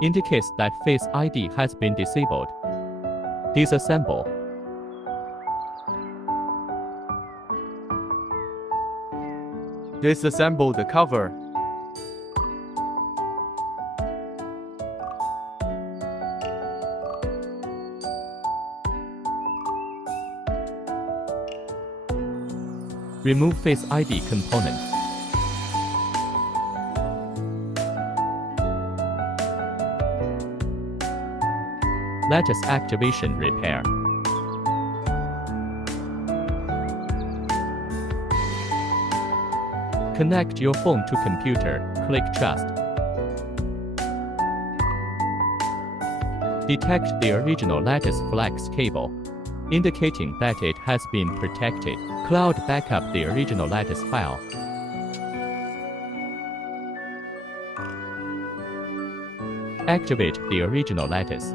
indicates that Face ID has been disabled. Disassemble. Disassemble the cover. Remove Face ID component. Lattice activation repair. Connect your phone to computer. Click Trust. Detect the original lattice flex cable, indicating that it has been protected. Cloud backup the original lattice file. Activate the original lattice.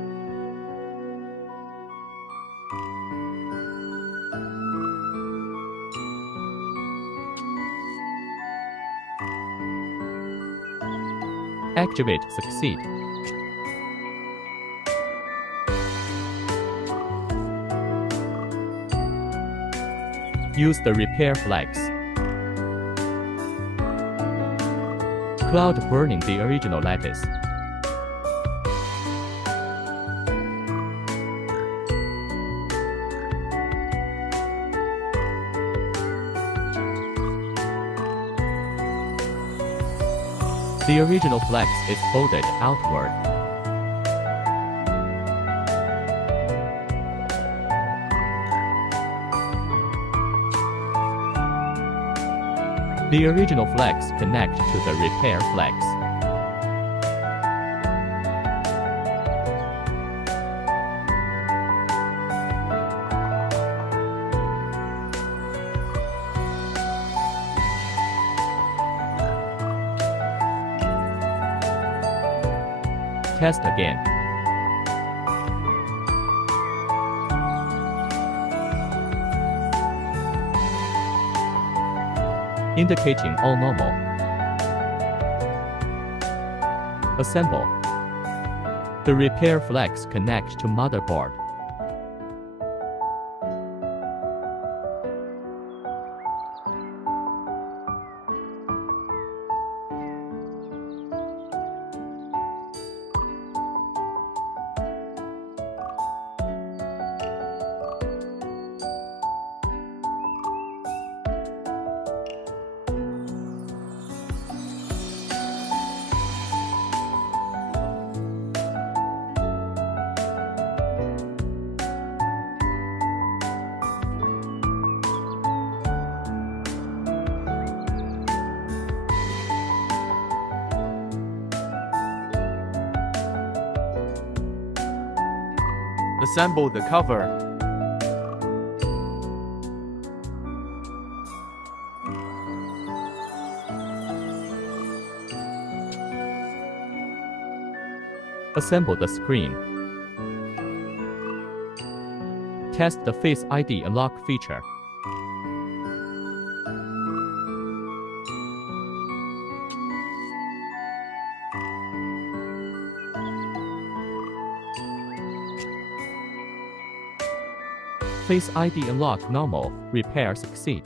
Activate succeed. Use the repair flags. Cloud burning the original lattice. The original flex is folded outward. The original flex connect to the repair flex. Test again. Indicating all normal. Assemble. The repair flex connect to motherboard. Assemble the cover. Assemble the screen. Test the Face ID unlock feature. Face ID unlock normal, repair succeed.